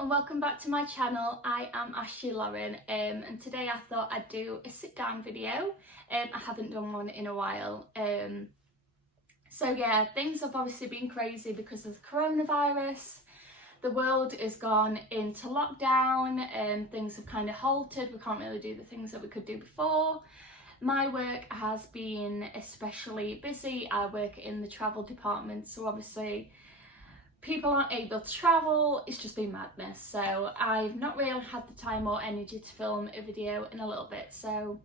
and welcome back to my channel. I am Ashley Lauren and today I thought I'd do a sit down video. I haven't done one in a while. So yeah, things have obviously been crazy because of the coronavirus. The world has gone into lockdown and things have kind of halted. We can't really do the things that we could do before. My work has been especially busy. I work in the travel department, so obviously people aren't able to travel. It's just been madness, so I've not really had the time or energy to film a video in a little bit. So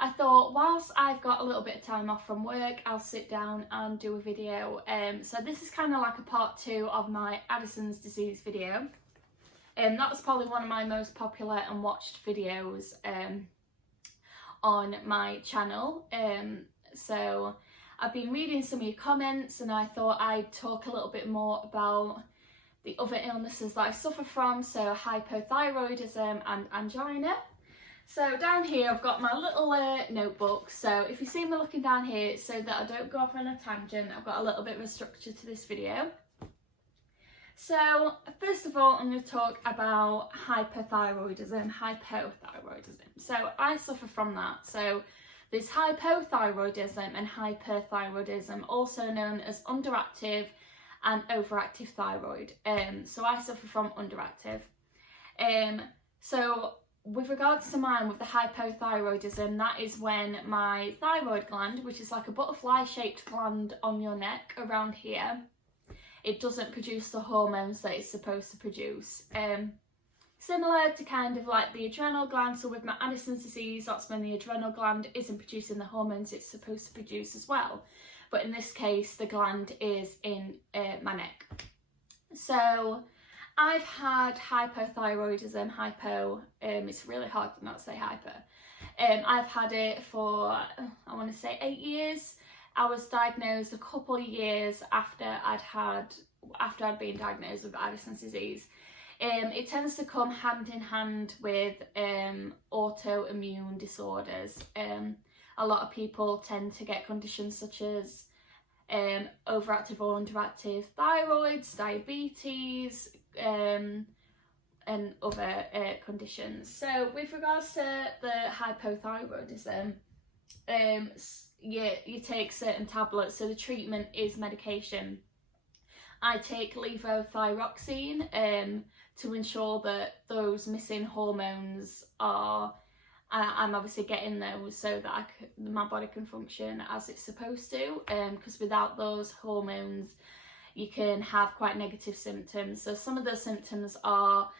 I thought, whilst I've got a little bit of time off from work, I'll sit down and do a video. So this is kind of like a part 2 of my Addison's disease video. That was probably one of my most popular and watched videos on my channel. So I've been reading some of your comments and I thought I'd talk a little bit more about the other illnesses that I suffer from, so hypothyroidism and angina. So down here I've got my little notebook, so if you see me looking down here, it's so that I don't go off on a tangent. I've got a little bit of a structure to this video. So first of all, I'm going to talk about hyperthyroidism. So I suffer from that. So there's hypothyroidism and hyperthyroidism, also known as underactive and overactive thyroid. So I suffer from underactive. So with regards to mine, with the hypothyroidism, that is when my thyroid gland, which is like a butterfly shaped gland on your neck around here, it doesn't produce the hormones that it's supposed to produce. Similar to kind of like the adrenal gland, so with my Addison's disease, that's when the adrenal gland isn't producing the hormones it's supposed to produce as well. But in this case, the gland is in my neck. So I've had hypothyroidism, it's really hard to not say hyper. I've had it for, I want to say 8 years. I was diagnosed a couple of years after I'd been diagnosed with Addison's disease. It tends to come hand in hand with autoimmune disorders. A lot of people tend to get conditions such as overactive or underactive thyroids, diabetes, and other conditions. So with regards to the hypothyroidism, you take certain tablets, so the treatment is medication. I take levothyroxine to ensure that those missing hormones are, I'm obviously getting those so that my body can function as it's supposed to, because without those hormones you can have quite negative symptoms. So some of the symptoms are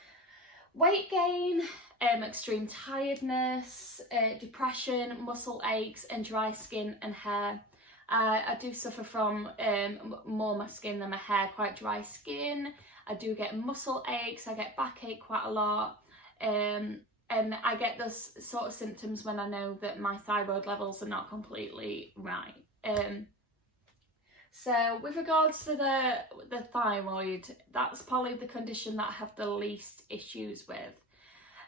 weight gain, extreme tiredness, depression, muscle aches and dry skin and hair. I do suffer from more my skin than my hair, quite dry skin. I do get muscle aches, I get backache quite a lot, and I get those sort of symptoms when I know that my thyroid levels are not completely right. So with regards to the thyroid, that's probably the condition that I have the least issues with.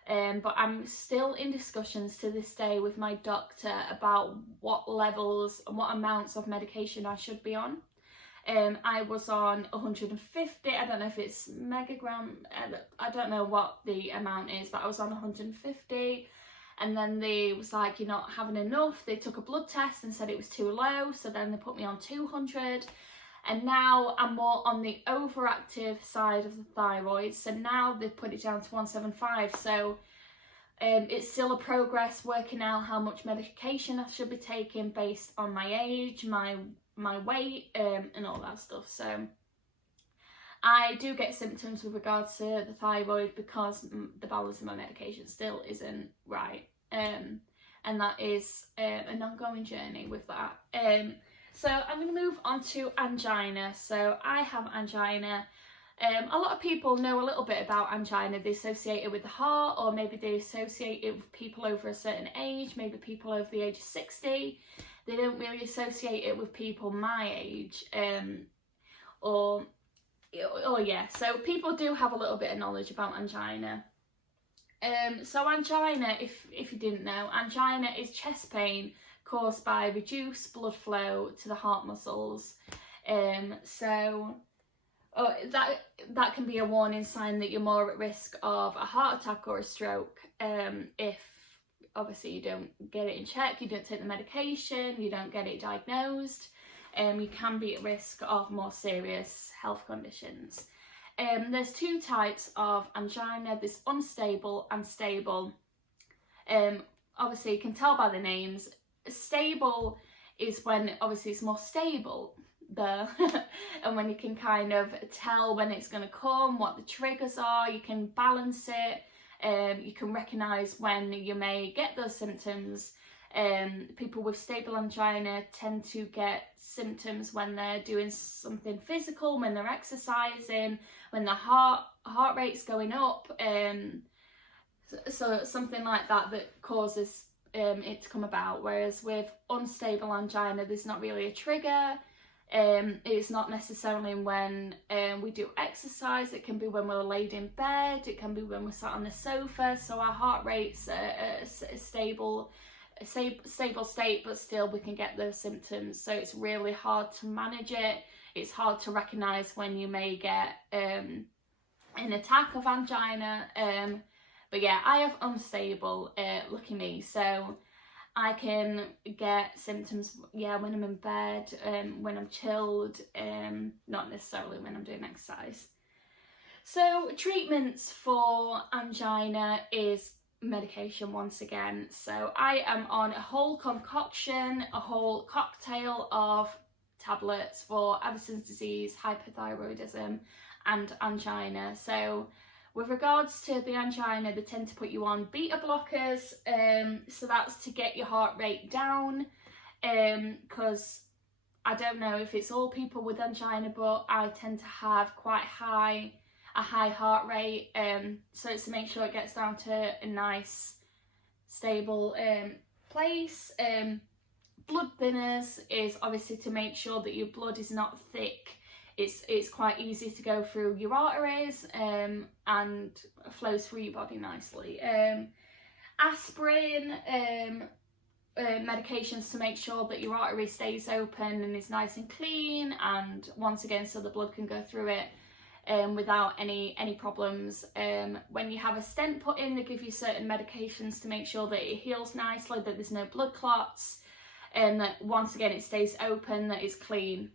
But I'm still in discussions to this day with my doctor about what levels and what amounts of medication I should be on. I was on 150, I don't know if it's megagram, I don't know what the amount is, but I was on 150, and then they was like, you're not having enough. They took a blood test and said it was too low, so then they put me on 200. And now I'm more on the overactive side of the thyroid, so now they've put it down to 175. So it's still a progress working out how much medication I should be taking based on my age, my weight, and all that stuff. So I do get symptoms with regards to the thyroid because the balance of my medication still isn't right, and that is an ongoing journey with that. So I'm going to move on to angina. So I have angina. A lot of people know a little bit about angina. They associate it with the heart, or maybe they associate it with people over a certain age, maybe people over the age of 60. They don't really associate it with people my age, so people do have a little bit of knowledge about angina. So angina, if you didn't know, angina is chest pain caused by reduced blood flow to the heart muscles. So that can be a warning sign that you're more at risk of a heart attack or a stroke if obviously you don't get it in check, you don't take the medication, you don't get it diagnosed. You can be at risk of more serious health conditions. There's two types of angina. There's unstable and stable. Obviously you can tell by the names. Stable is when obviously it's more stable and when you can kind of tell when it's going to come, what the triggers are, you can balance it, you can recognise when you may get those symptoms. People with stable angina tend to get symptoms when they're doing something physical, when they're exercising, when the heart rate's going up, so something like that causes it to come about. Whereas with unstable angina, there's not really a trigger. It's not necessarily when we do exercise. It can be when we're laid in bed, it can be when we're sat on the sofa, so our heart rate's a stable state, but still we can get those symptoms. So it's really hard to manage it. It's hard to recognise when you may get an attack of angina. But yeah, I have unstable, lucky me, so I can get symptoms, yeah, when I'm in bed, when I'm chilled, not necessarily when I'm doing exercise. So treatments for angina is medication once again. So I am on a whole concoction, a whole cocktail of tablets for Addison's disease, hyperthyroidism and angina. So with regards to the angina, they tend to put you on beta blockers, so that's to get your heart rate down, because I don't know if it's all people with angina, but I tend to have quite a high heart rate, so it's to make sure it gets down to a nice stable place. Blood thinners is obviously to make sure that your blood is not thick. It's quite easy to go through your arteries and flows through your body nicely. Aspirin, medications to make sure that your artery stays open and is nice and clean, and once again so the blood can go through it without any problems. When you have a stent put in, they give you certain medications to make sure that it heals nicely, that there's no blood clots, and that once again it stays open, that it's clean.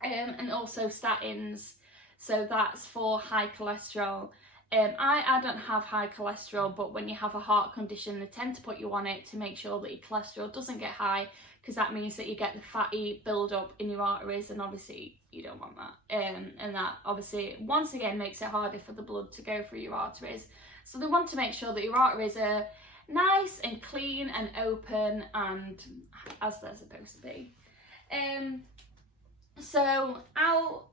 And also statins, so that's for high cholesterol. I don't have high cholesterol, but when you have a heart condition, they tend to put you on it to make sure that your cholesterol doesn't get high, because that means that you get the fatty build-up in your arteries, and obviously you don't want that. And that obviously once again makes it harder for the blood to go through your arteries. So they want to make sure that your arteries are nice and clean and open and as they're supposed to be. So I'll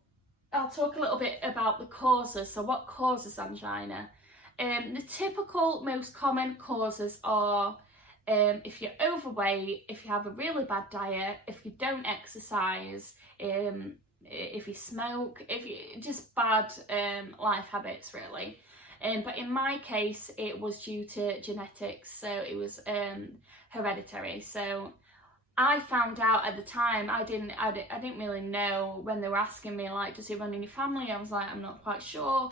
talk a little bit about the causes. So what causes angina? The typical most common causes are if you're overweight, if you have a really bad diet, if you don't exercise, if you smoke, if you just bad life habits really. But in my case it was due to genetics, so it was hereditary. So I found out at the time, I didn't really know when they were asking me, like, does it run in your family? I was like, I'm not quite sure.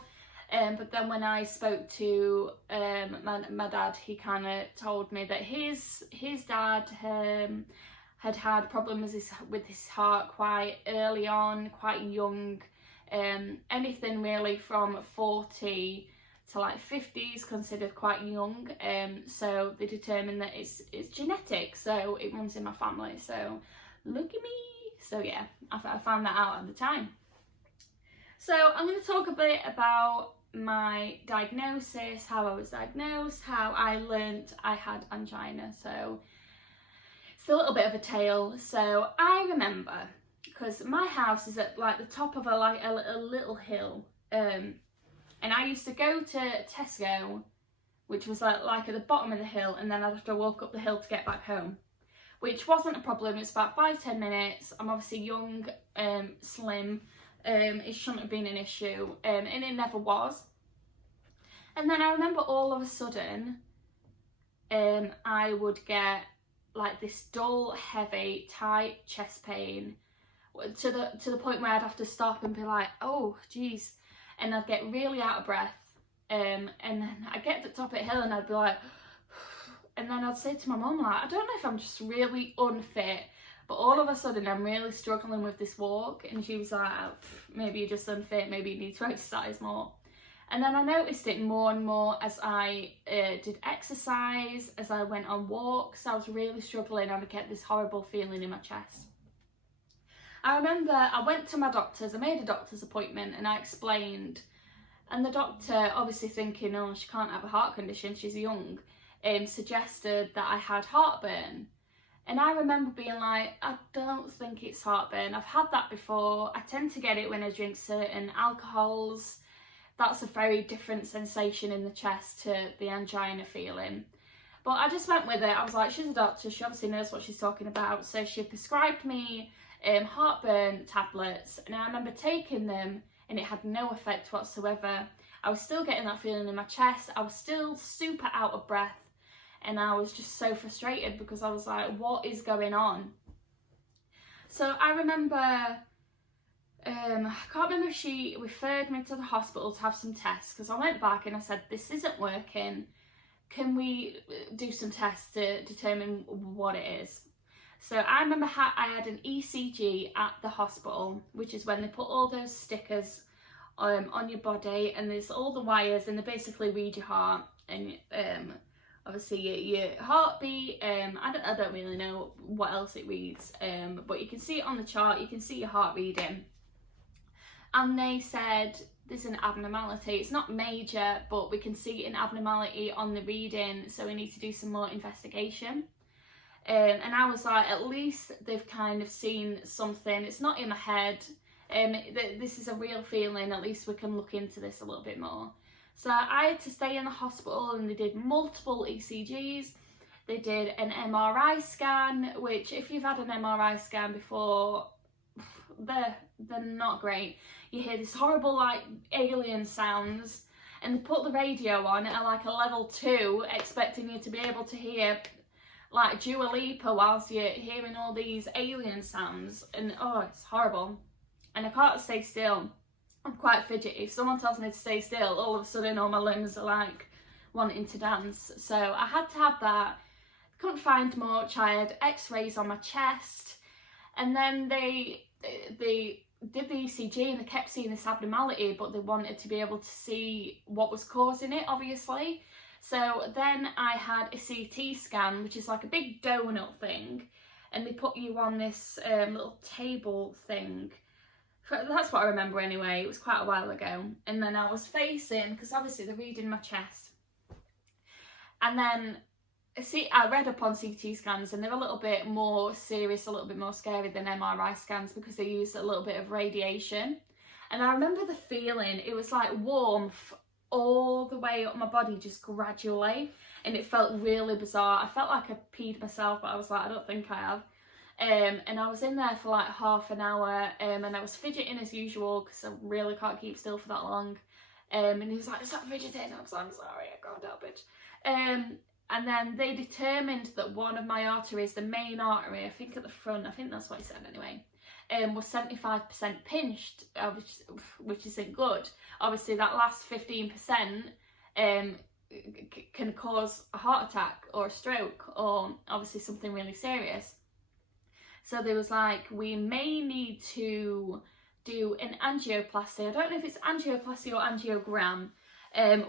But then when I spoke to my dad, he kind of told me that his dad had had problems with his heart quite early on, quite young. Anything really from 40 to like 50 is considered quite young, so they determined that it's genetic, so it runs in my family, so look at me. So yeah, I found that out at the time. So I'm going to talk a bit about my diagnosis, how I was diagnosed, how I learnt I had angina. So it's a little bit of a tale. So I remember, because my house is at like the top of a little hill, and I used to go to Tesco, which was like at the bottom of the hill, and then I'd have to walk up the hill to get back home, which wasn't a problem. It's about 5-10 minutes. I'm obviously young, slim. It shouldn't have been an issue, and it never was. And then I remember all of a sudden, I would get like this dull, heavy, tight chest pain to the point where I'd have to stop and be like, oh geez, and I'd get really out of breath, and then I'd get to the top of the hill and I'd be like, and then I'd say to my mum, like, I don't know if I'm just really unfit, but all of a sudden I'm really struggling with this walk. And she was like, maybe you're just unfit, maybe you need to exercise more. And then I noticed it more and more as I did exercise, as I went on walks. I was really struggling and I'd get this horrible feeling in my chest. I remember I went to my doctor's, I made a doctor's appointment and I explained, and the doctor, obviously thinking, oh, she can't have a heart condition, she's young, suggested that I had heartburn. And I remember being like, I don't think it's heartburn. I've had that before. I tend to get it when I drink certain alcohols. That's a very different sensation in the chest to the angina feeling. But I just went with it. I was like, she's a doctor, she obviously knows what she's talking about. So she prescribed me heartburn tablets, and I remember taking them and it had no effect whatsoever. I was still getting that feeling in my chest. I was still super out of breath, and I was just so frustrated because I was like, what is going on? So I remember, I can't remember if she referred me to the hospital to have some tests, because I went back and I said, this isn't working. Can we do some tests to determine what it is? So I remember I had an ECG at the hospital, which is when they put all those stickers on your body, and there's all the wires, and they basically read your heart, and obviously your heartbeat. I don't really know what else it reads, but you can see it on the chart, you can see your heart reading. And they said there's an abnormality. It's not major, but we can see an abnormality on the reading, so we need to do some more investigation. And I was like, at least they've kind of seen something. It's not in my head. This is a real feeling. At least we can look into this a little bit more. So I had to stay in the hospital, and they did multiple ECGs. They did an MRI scan, which if you've had an MRI scan before, they're not great. You hear this horrible like alien sounds, and they put the radio on at like a level 2, expecting you to be able to hear like Dua Lipa whilst you're hearing all these alien sounds, and oh, it's horrible. And I can't stay still. I'm quite fidgety. If someone tells me to stay still, all of a sudden all my limbs are like wanting to dance. So I had to have that. Couldn't find much. I had x-rays on my chest, and then they did the ECG and they kept seeing this abnormality, but they wanted to be able to see what was causing it, obviously. So then I had a CT scan, which is like a big donut thing, and they put you on this little table thing. That's what I remember anyway. It was quite a while ago. And then I was facing, because obviously they're reading my chest. And then I read up on CT scans, and they're a little bit more serious, a little bit more scary than MRI scans, because they use a little bit of radiation. And I remember the feeling. It was like warmth all the way up my body, just gradually, and it felt really bizarre. I felt like I peed myself, but I was like, I don't think I have. And I was in there for like half an hour, and I was fidgeting as usual, because I really can't keep still for that long. And he was like, stop fidgeting. I was like, I'm sorry, I can't help it. And then they determined that one of my arteries, the main artery, I think at the front, I think that's what he said anyway, was 75% pinched, which isn't good. Obviously that last 15% can cause a heart attack or a stroke, or obviously something really serious. So there was like, we may need to do an angioplasty. I don't know if it's angioplasty or angiogram,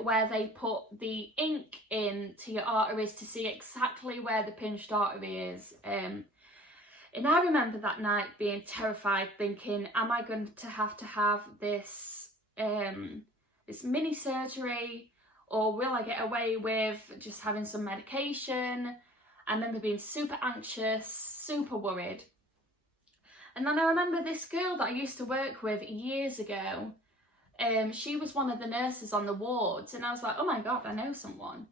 where they put the ink into your arteries to see exactly where the pinched artery is. And I remember that night being terrified, thinking, am I going to have this this mini surgery, or will I get away with just having some medication? I remember being super anxious, super worried. And then I remember this girl that I used to work with years ago. She was one of the nurses on the wards, and I was like, oh my god, I know someone.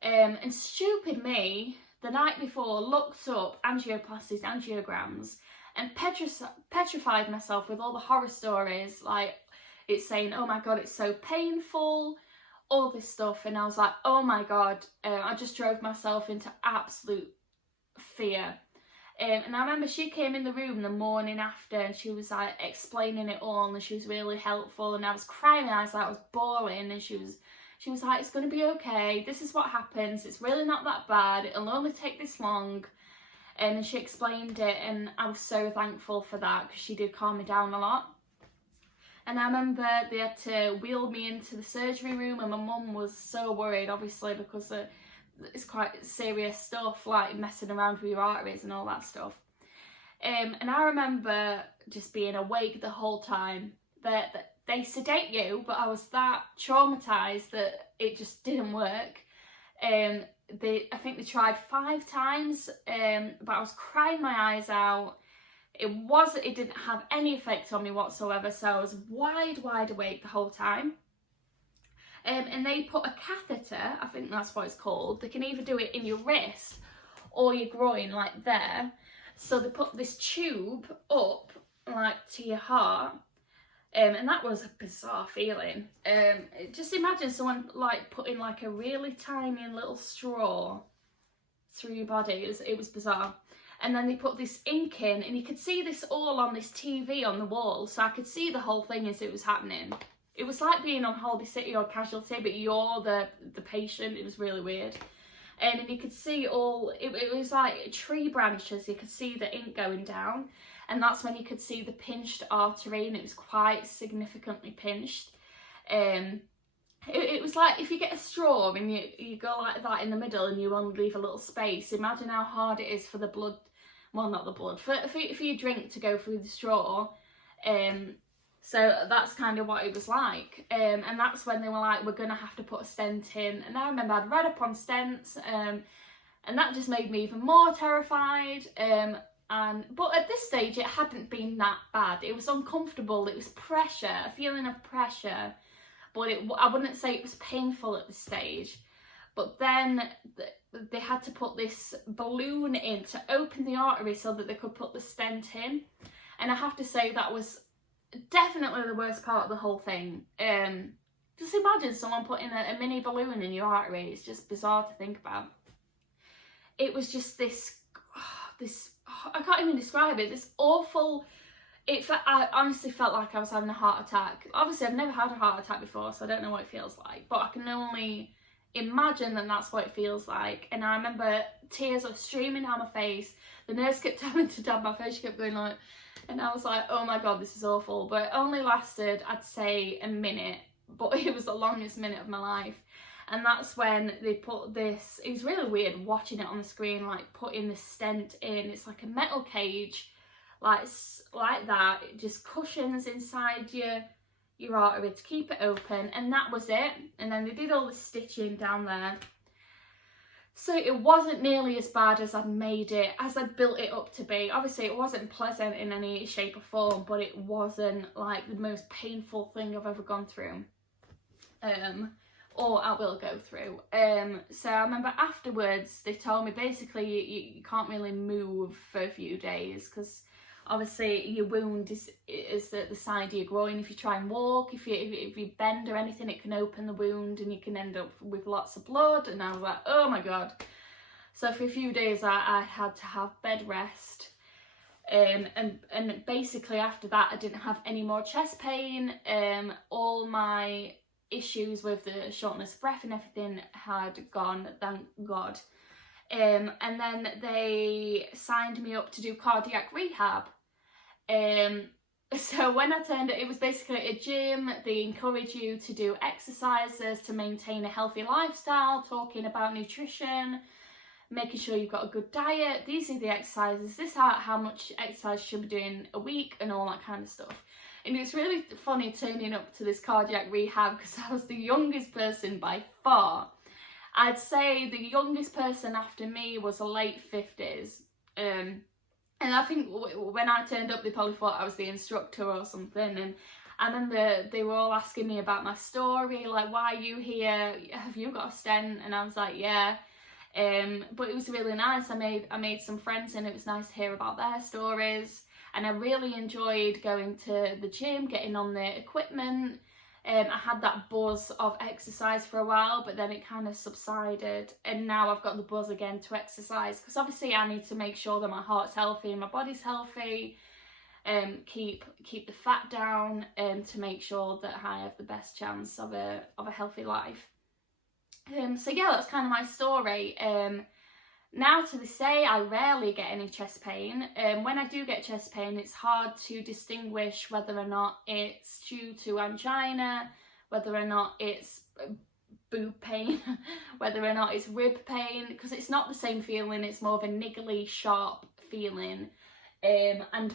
And stupid me, the night before, looked up angioplasties, angiograms, and petrified myself with all the horror stories, like it's saying, oh my god, it's so painful, all this stuff. And I was like, oh my god, I just drove myself into absolute fear. And I remember she came in the room the morning after and she was like explaining it all, and she was really helpful, and I was crying my eyes out, I was bawling, and she was like, it's going to be okay, this is what happens, it's really not that bad, it'll only take this long. And she explained it, and I was so thankful for that because she did calm me down a lot. And I remember they had to wheel me into the surgery room, and my mum was so worried, obviously, because it's quite serious stuff, like messing around with your arteries and all that stuff. And I remember just being awake the whole time. That they sedate you, but I was that traumatised that it just didn't work. I think they tried 5 times, but I was crying my eyes out. It didn't have any effect on me whatsoever, so I was wide awake the whole time. And they put a catheter, I think that's what it's called. They can either do it in your wrist or your groin, like there. So they put this tube up, like, to your heart. And that was a bizarre feeling. Just imagine someone like putting like a really tiny little straw through your body. It was bizarre. And then they put this ink in, and you could see this all on this TV on the wall, so I could see the whole thing as it was happening. It was like being on Holiday City or Casualty, but you're the patient. It was really weird. And you could see all, it was like tree branches, you could see the ink going down, and that's when you could see the pinched artery, and it was quite significantly pinched. It was like if you get a straw and you go like that in the middle and you only leave a little space, imagine how hard it is for the blood, well, not the blood, for your drink to go through the straw. So that's kind of what it was like. And that's when they were like, we're going to have to put a stent in. And I remember I'd read up on stents, and that just made me even more terrified. But at this stage, it hadn't been that bad. It was uncomfortable. It was pressure, a feeling of pressure. But I wouldn't say it was painful at this stage. But then they had to put this balloon in to open the artery so that they could put the stent in. And I have to say that was definitely the worst part of the whole thing. Just imagine someone putting a mini balloon in your artery. It's just bizarre to think about. It was just this, I can't even describe it, this awful, I honestly felt like I was having a heart attack. Obviously I've never had a heart attack before, so I don't know what it feels like, but I can only imagine that that's what it feels like. And I remember tears were streaming down my face. The nurse kept having to dab my face, she kept going like, and I was like, oh my god, this is awful. But it only lasted, I'd say, a minute, but it was the longest minute of my life. And that's when they put this, it was really weird watching it on the screen, like putting this stent in. It's like a metal cage, like that, it just cushions inside your artery to keep it open, and that was it. And then they did all the stitching down there. So it wasn't nearly as bad as I'd made it, as I'd built it up to be. Obviously it wasn't pleasant in any shape or form, but it wasn't like the most painful thing I've ever gone through. Or I will go through. So I remember afterwards they told me basically you can't really move for a few days, because obviously your wound is at the side of your groin. If you try and walk, if you bend or anything, it can open the wound and you can end up with lots of blood. And I was like, oh my god. So for a few days I had to have bed rest. And basically after that I didn't have any more chest pain. All my issues with the shortness of breath and everything had gone, thank god. And then they signed me up to do cardiac rehab. So when I turned it was basically a gym. They encourage you to do exercises to maintain a healthy lifestyle, talking about nutrition, making sure you've got a good diet. These are the exercises, this is how much exercise you should be doing a week, and all that kind of stuff. And it's really funny turning up to this cardiac rehab because I was the youngest person by far. I'd say the youngest person after me was a late 50s. And I think when I turned up, they probably thought I was the instructor or something. And I remember they were all asking me about my story, like, why are you here? Have you got a stent? And I was like, yeah. But it was really nice. I made some friends, and it was nice to hear about their stories. And I really enjoyed going to the gym, getting on the equipment, I had that buzz of exercise for a while, but then it kind of subsided, and now I've got the buzz again to exercise, because obviously I need to make sure that my heart's healthy and my body's healthy, keep the fat down, to make sure that I have the best chance of a healthy life. So yeah, that's kind of my story. Now to this day, I rarely get any chest pain. When I do get chest pain, it's hard to distinguish whether or not it's due to angina, whether or not it's boob pain, whether or not it's rib pain, because it's not the same feeling. It's more of a niggly, sharp feeling. And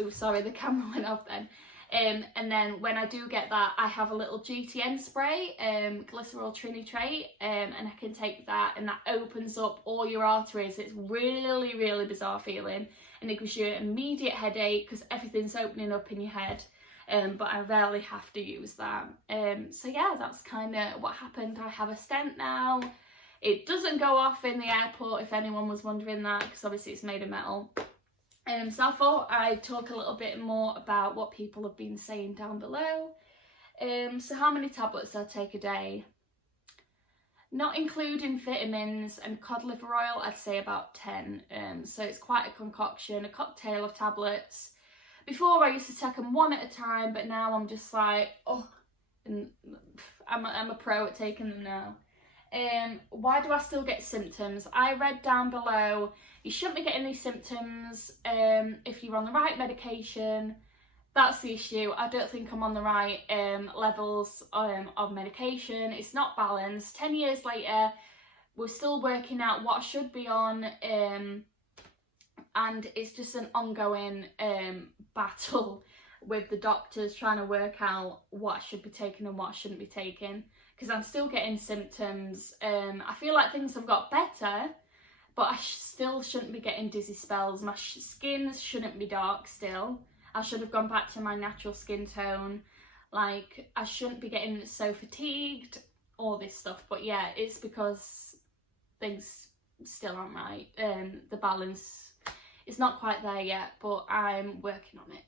oh, sorry, the camera went off then. And then when I do get that, I have a little GTN spray, glycerol trinitrate, and I can take that, and that opens up all your arteries. It's really, really bizarre feeling, and it gives you an immediate headache because everything's opening up in your head. But I rarely have to use that. So yeah, that's kind of what happened. I have a stent now. It doesn't go off in the airport, if anyone was wondering that, because obviously it's made of metal. So I thought I'd talk a little bit more about what people have been saying down below. So how many tablets do I take a day? Not including vitamins and cod liver oil, I'd say about 10. So it's quite a concoction, a cocktail of tablets. Before I used to take them one at a time, but now I'm just like, oh, and I'm a pro at taking them now. Why do I still get symptoms? I read down below, you shouldn't be getting these symptoms if you're on the right medication. That's the issue. I don't think I'm on the right levels of medication. It's not balanced. 10 years later, we're still working out what I should be on, and it's just an ongoing battle with the doctors trying to work out what I should be taking and what I shouldn't be taking, because I'm still getting symptoms. I feel like things have got better, but I still shouldn't be getting dizzy spells. My skin shouldn't be dark still. I should have gone back to my natural skin tone. Like, I shouldn't be getting so fatigued, all this stuff. But yeah, it's because things still aren't right. The balance is not quite there yet, but I'm working on it.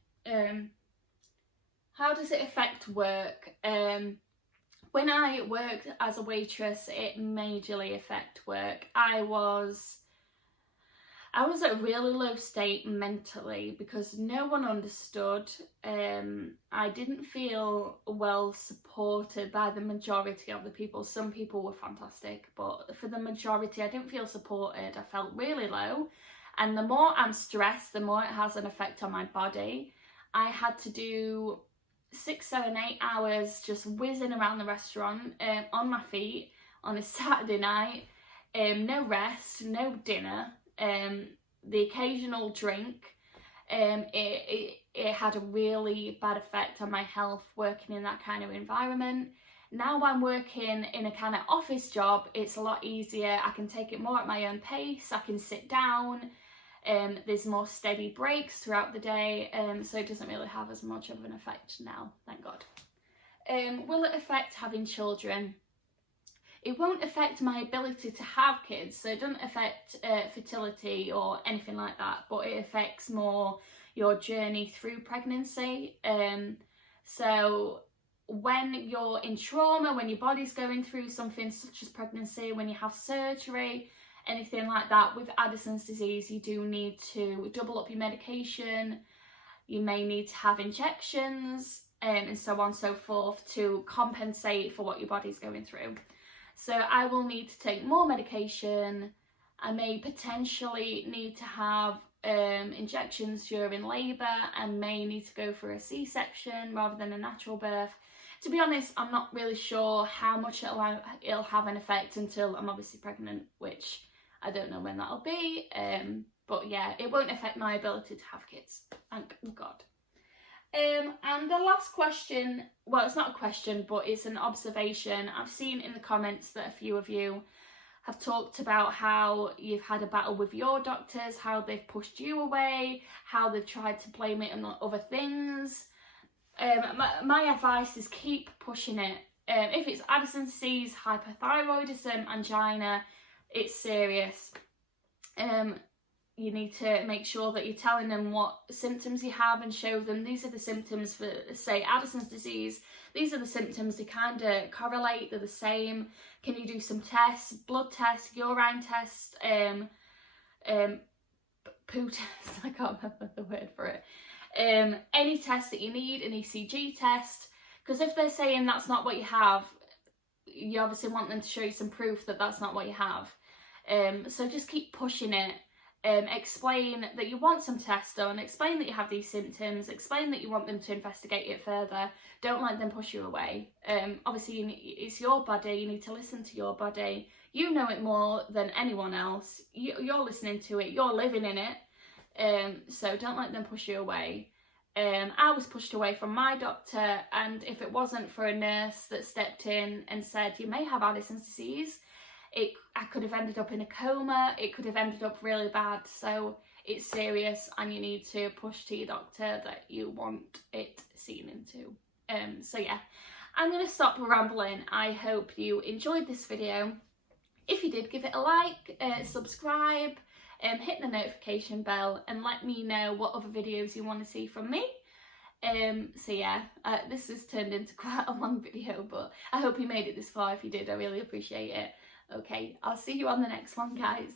How does it affect work? When I worked as a waitress, it majorly affected work. I was at a really low state mentally because no one understood. I didn't feel well supported by the majority of the people. Some people were fantastic, but for the majority, I didn't feel supported. I felt really low. And the more I'm stressed, the more it has an effect on my body. I had to do 6, 7, 8 hours just whizzing around the restaurant on my feet on a Saturday night. No rest, no dinner. The occasional drink. It had a really bad effect on my health working in that kind of environment. Now I'm working in a kind of office job, it's a lot easier. I can take it more at my own pace. I can sit down. There's more steady breaks throughout the day, so it doesn't really have as much of an effect now, thank God. Will it affect having children? It won't affect my ability to have kids, so it doesn't affect fertility or anything like that, but it affects more your journey through pregnancy. So when you're in trauma, when your body's going through something such as pregnancy, when you have surgery, anything like that, with Addison's disease, you do need to double up your medication. You may need to have injections, and so on and so forth to compensate for what your body's going through. So I will need to take more medication. I may potentially need to have injections during labour and may need to go for a C-section rather than a natural birth. To be honest, I'm not really sure how much it'll have an effect until I'm obviously pregnant, which I don't know when that'll be. But yeah, it won't affect my ability to have kids, thank God. And the last question, well, it's not a question, but it's an observation. I've seen in the comments that a few of you have talked about how you've had a battle with your doctors, how they've pushed you away, how they've tried to blame it on other things. My advice is keep pushing it. If it's Addison's disease, hyperthyroidism, angina, it's serious. you need to make sure that you're telling them what symptoms you have and show them these are the symptoms for, say, Addison's disease. These are the symptoms, they kind of correlate, they're the same. Can you do some tests, blood tests, urine tests, poo test, I can't remember the word for it. Any test that you need, an ECG test, because if they're saying that's not what you have, you obviously want them to show you some proof that that's not what you have. So just keep pushing it. Explain that you want some tests done, explain that you have these symptoms, explain that you want them to investigate it further. Don't let them push you away. Obviously it's your body, you need to listen to your body. You know it more than anyone else. You're listening to it, you're living in it. So don't let them push you away. I was pushed away from my doctor, and if it wasn't for a nurse that stepped in and said you may have Addison's disease, I could have ended up in a coma, it could have ended up really bad. So it's serious and you need to push to your doctor that you want it seen into. So yeah, I'm going to stop rambling. I hope you enjoyed this video. If you did, give it a like, subscribe, hit the notification bell and let me know what other videos you want to see from me. So yeah, this has turned into quite a long video, but I hope you made it this far. If you did, I really appreciate it. Okay, I'll see you on the next one, guys.